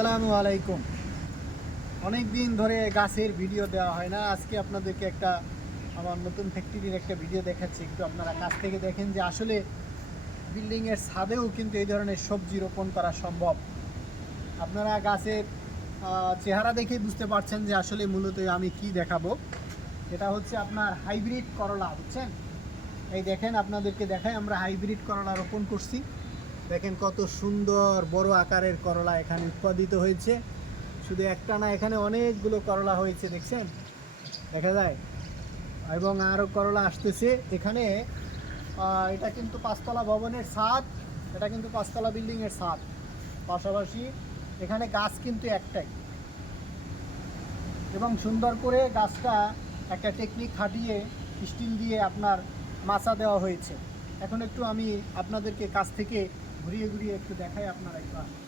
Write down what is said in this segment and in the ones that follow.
আসসালামু আলাইকুম। অনেক দিন ধরে গাছের ভিডিও দেওয়া হয় না। আজকে আপনাদেরকে একটা, আমার নতুন ফ্যাক্টরির একটা ভিডিও দেখাচ্ছি। একটু আপনারা কাছ থেকে দেখেন যে আসলে বিল্ডিংয়ের ছাদেও কিন্তু এই ধরনের সবজি রোপণ করা সম্ভব। আপনারা গাছের চেহারা দেখেই বুঝতে পারছেন যে আসলে মূলত আমি কি দেখাবো। এটা হচ্ছে আপনার হাইব্রিড করলা, বুঝছেন? এই দেখেন, আপনাদেরকে দেখাই, আমরা হাইব্রিড করলা রোপণ করছি। দেখেন কত সুন্দর বড় আকারের করলা এখানে উৎপাদিত হয়েছে। শুধু একটা না, এখানে অনেকগুলো করলা হয়েছে, দেখছেন? দেখা যায়? এবং আরও করলা আসতেছে। এখানে এটা কিন্তু পাঁচতলা ভবনের ছাদ। এটা কিন্তু পাঁচতলা বিল্ডিংয়ের ছাদ। পাশাপাশি এখানে গাছ কিন্তু একটাই। এবং সুন্দর করে গাছটা একটা টেকনিক খাটিয়ে, স্টিল দিয়ে আপনার মাচা দেওয়া হয়েছে। এখন একটু আমি আপনাদেরকে কাছ থেকে ঘুরিয়ে ঘুরিয়ে একটু দেখাই আপনারা একটু আসেন।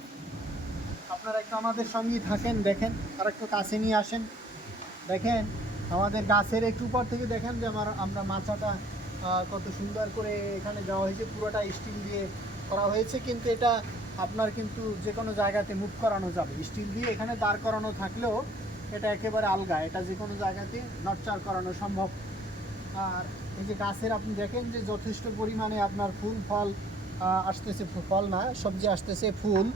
আপনারা একটু আমাদের সঙ্গেই থাকেন, দেখেন। আর একটু কাছে নিয়ে আসেন। দেখেন, আমাদের গাছের একটু উপর থেকে দেখেন যে আমার আমরা মাচাটা কত সুন্দর করে এখানে দেওয়া হয়েছে। পুরোটা স্টিল দিয়ে করা হয়েছে, কিন্তু এটা আপনার কিন্তু যে কোনো জায়গাতে মুভ করানো যাবে। স্টিল দিয়ে এখানে দাঁড় করানো থাকলেও এটা একেবারে আলগা। এটা যে কোনো জায়গাতে নটচার করানো সম্ভব। আর এই যে গাছের আপনি দেখেন যে যথেষ্ট পরিমাণে আপনার ফুল, ফল আসতেছে ফল না, সবজি আসতেছে ফুল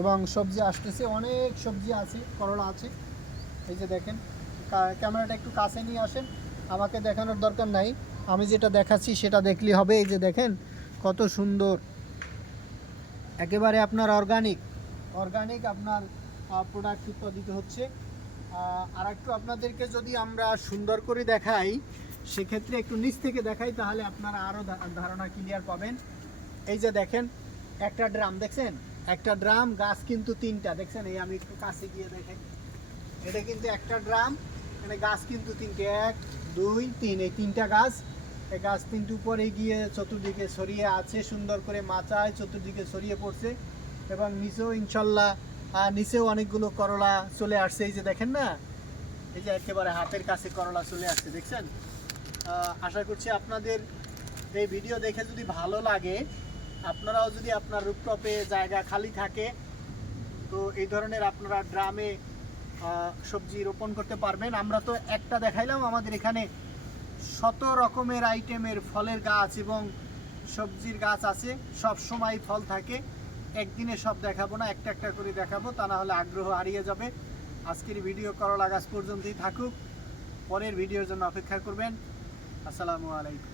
এবং সবজি আসতেছে, অনেক সবজি আছে, করলা আছে। এই যে দেখেন ক্যামেরাটা একটু কাছে নিয়ে আসেন, আমাকে দেখানোর দরকার নাই। আমি যেটা দেখাচ্ছি সেটা দেখলেই হবে। এই যে দেখেন, কত সুন্দর। একেবারে আপনার অর্গানিক অর্গানিক আপনার প্রোডাক্ট উৎপাদিত হচ্ছে। আর একটু আপনাদেরকে যদি আমরা সুন্দর করে দেখাই, সেক্ষেত্রে একটু নিচ থেকে দেখাই, তাহলে আপনারা আরও ধারণা ক্লিয়ার পাবেন। এই যে দেখেন, একটা ড্রাম, দেখছেন? একটা ড্রাম, গাছ কিন্তু তিনটা, দেখছেন? এই আমি একটু কাছে গিয়ে দেখাই এটা কিন্তু একটা ড্রাম মানে গাছ কিন্তু তিনটে, এক, দুই, তিন। এই তিনটা গাছ, এই গাছ তিনটে উপরে গিয়ে চতুর্দিকে ছড়িয়ে আছে, সুন্দর করে মাচায় চতুর্দিকে ছড়িয়ে পড়ছে। এবং নিচেও ইনশাল্লাহ নিচেও অনেকগুলো করলা চলে আসছে। এই যে দেখেন না? এই যে একেবারে হাতের কাছে করলা চলে আসছে, দেখছেন? আশা করছি আপনাদের এই ভিডিও দেখে যদি ভালো লাগে আপনারাও যদি আপনার রূপটপে জায়গা খালি থাকে, তো এই ধরনের আপনারা ড্রামে সবজি রোপণ করতে পারবেন। আমরা তো একটা দেখাইলাম, আমাদের এখানে শত রকমের আইটেমের ফলের গাছ এবং সবজির গাছ আছে। সব সময় ফল থাকে। একদিনে সব দেখাবো না, একটা একটা করে দেখাবো, তা না হলে আগ্রহ হারিয়ে যাবে। আজকের ভিডিও করলা গাছ পর্যন্তই থাকুক। পরের ভিডিওর জন্য অপেক্ষা করবেন। আসসালামু আলাইকুম।